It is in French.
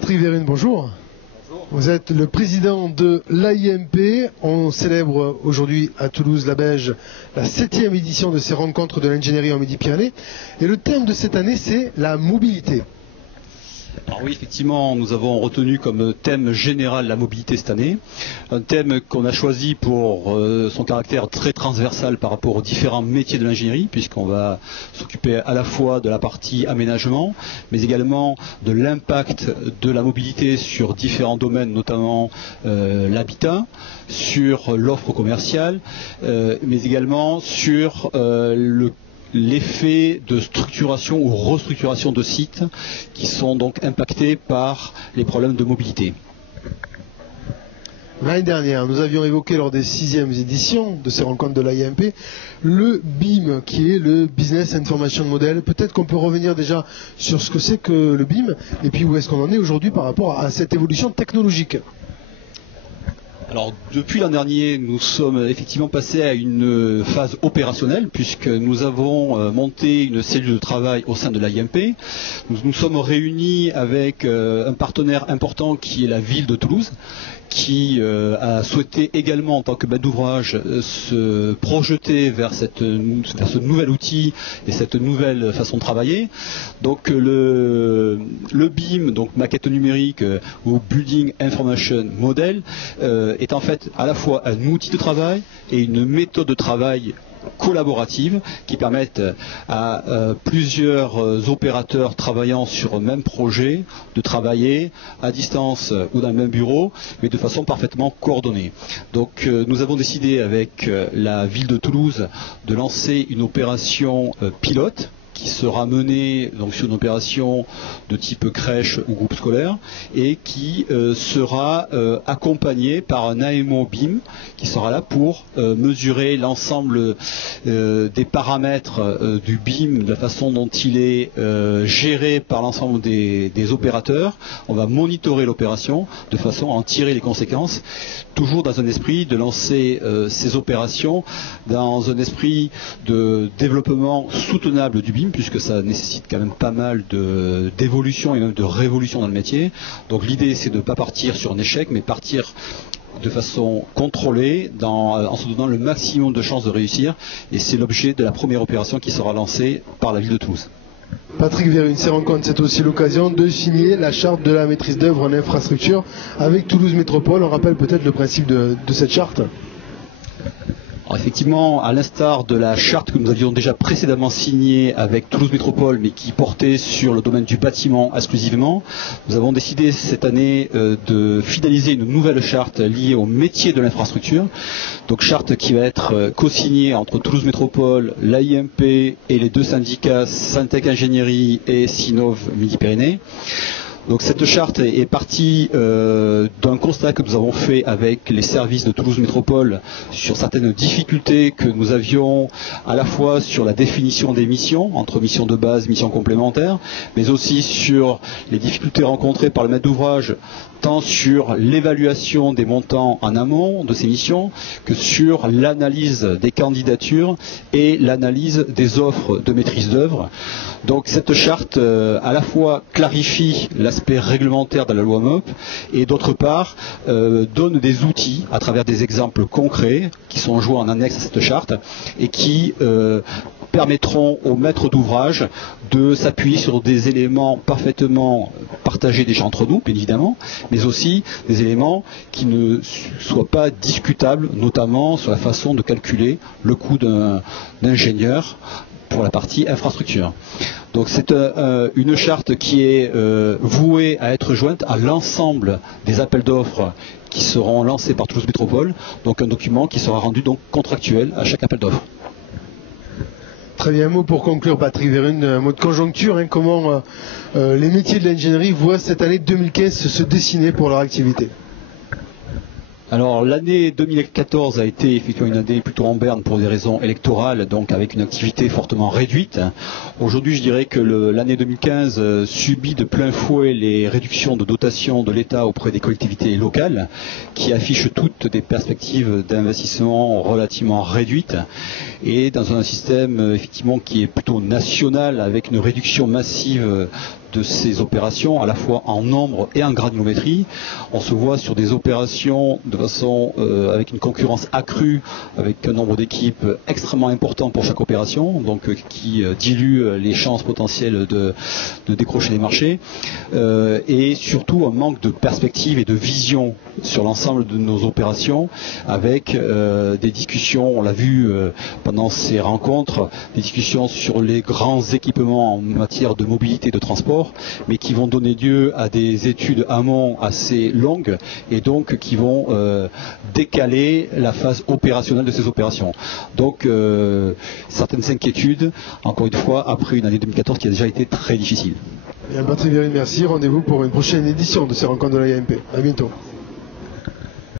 Patrick Vérune, bonjour. Bonjour. Vous êtes le président de l'AIMP. On célèbre aujourd'hui à Toulouse-la-Beige la 7e édition de ces rencontres de l'ingénierie en Midi-Pyrénées. Et le thème de cette année, c'est la mobilité. Alors oui, effectivement, nous avons retenu comme thème général la mobilité cette année. Un thème qu'on a choisi pour son caractère très transversal par rapport aux différents métiers de l'ingénierie, puisqu'on va s'occuper à la fois de la partie aménagement, mais également de l'impact de la mobilité sur différents domaines, notamment l'habitat, sur l'offre commerciale, mais également sur l'effet de structuration ou restructuration de sites qui sont donc impactés par les problèmes de mobilité. L'année dernière, nous avions évoqué lors des 6e éditions de ces rencontres de l'AIMP le BIM, qui est le Business Information Model. Peut-être qu'on peut revenir déjà sur ce que c'est que le BIM et puis où est-ce qu'on en est aujourd'hui par rapport à cette évolution technologique. Alors depuis l'an dernier, nous sommes effectivement passés à une phase opérationnelle puisque nous avons monté une cellule de travail au sein de l'AIMP. Nous nous sommes réunis avec un partenaire important qui est la ville de Toulouse, qui a souhaité également en tant que maître d'ouvrage se projeter vers ce nouvel outil et cette nouvelle façon de travailler. Donc le BIM, donc maquette numérique ou Building Information Model, est en fait à la fois un outil de travail et une méthode de travail collaborative qui permettent à plusieurs opérateurs travaillant sur un même projet de travailler à distance ou dans le même bureau, mais de façon parfaitement coordonnée. Donc nous avons décidé avec la ville de Toulouse de lancer une opération pilote qui sera menée donc sur une opération de type crèche ou groupe scolaire et qui sera accompagnée par un AMO BIM qui sera là pour mesurer l'ensemble des paramètres du BIM, de la façon dont il est géré par l'ensemble des opérateurs. On va monitorer l'opération de façon à en tirer les conséquences, toujours dans un esprit de lancer ces opérations dans un esprit de développement soutenable du BIM, puisque ça nécessite quand même pas mal d'évolution et même de révolution dans le métier. Donc l'idée c'est de ne pas partir sur un échec, mais partir de façon contrôlée en se donnant le maximum de chances de réussir. Et c'est l'objet de la première opération qui sera lancée par la ville de Toulouse. Patrick Vérune, ces rencontres, c'est aussi l'occasion de signer la charte de la maîtrise d'œuvre en infrastructure avec Toulouse Métropole. On rappelle peut-être le principe de cette charte. Alors effectivement, à l'instar de la charte que nous avions déjà précédemment signée avec Toulouse Métropole, mais qui portait sur le domaine du bâtiment exclusivement, nous avons décidé cette année de finaliser une nouvelle charte liée au métier de l'infrastructure. Donc charte qui va être co-signée entre Toulouse Métropole, l'AIMP et les deux syndicats Syntec Ingénierie et Sinov Midi-Pyrénées. Donc cette charte est partie d'un constat que nous avons fait avec les services de Toulouse Métropole sur certaines difficultés que nous avions à la fois sur la définition des missions, entre missions de base, missions complémentaires, mais aussi sur les difficultés rencontrées par le maître d'ouvrage, tant sur l'évaluation des montants en amont de ces missions que sur l'analyse des candidatures et l'analyse des offres de maîtrise d'œuvre. Donc cette charte à la fois clarifie l'aspect réglementaire de la loi MOP et d'autre part donne des outils à travers des exemples concrets qui sont joués en annexe à cette charte et qui permettront aux maîtres d'ouvrage de s'appuyer sur des éléments parfaitement partagés déjà entre nous, bien évidemment, mais aussi des éléments qui ne soient pas discutables, notamment sur la façon de calculer le coût d'un ingénieur pour la partie infrastructure. Donc c'est une charte qui est vouée à être jointe à l'ensemble des appels d'offres qui seront lancés par Toulouse Métropole, donc un document qui sera rendu donc contractuel à chaque appel d'offres. Très bien, un mot pour conclure, Patrick Vérune, un mot de conjoncture, comment les métiers de l'ingénierie voient cette année 2015 se dessiner pour leur activité. Alors l'année 2014 a été effectivement une année plutôt en berne pour des raisons électorales, donc avec une activité fortement réduite. Aujourd'hui je dirais que l'année 2015 subit de plein fouet les réductions de dotation de l'État auprès des collectivités locales, qui affichent toutes des perspectives d'investissement relativement réduites, et dans un système effectivement qui est plutôt national, avec une réduction massive de ces opérations, à la fois en nombre et en granulométrie. On se voit sur des opérations de façon avec une concurrence accrue, avec un nombre d'équipes extrêmement important pour chaque opération, donc qui dilue les chances potentielles de décrocher les marchés, et surtout un manque de perspective et de vision sur l'ensemble de nos opérations, avec des discussions, on l'a vu pendant ces rencontres, des discussions sur les grands équipements en matière de mobilité, de transport, mais qui vont donner lieu à des études amont assez longues et donc qui vont décaler la phase opérationnelle de ces opérations. Donc certaines inquiétudes, encore une fois, après une année 2014 qui a déjà été très difficile. Bien, Patrick Véry, merci. Rendez-vous pour une prochaine édition de ces rencontres de l'IAMP. À bientôt.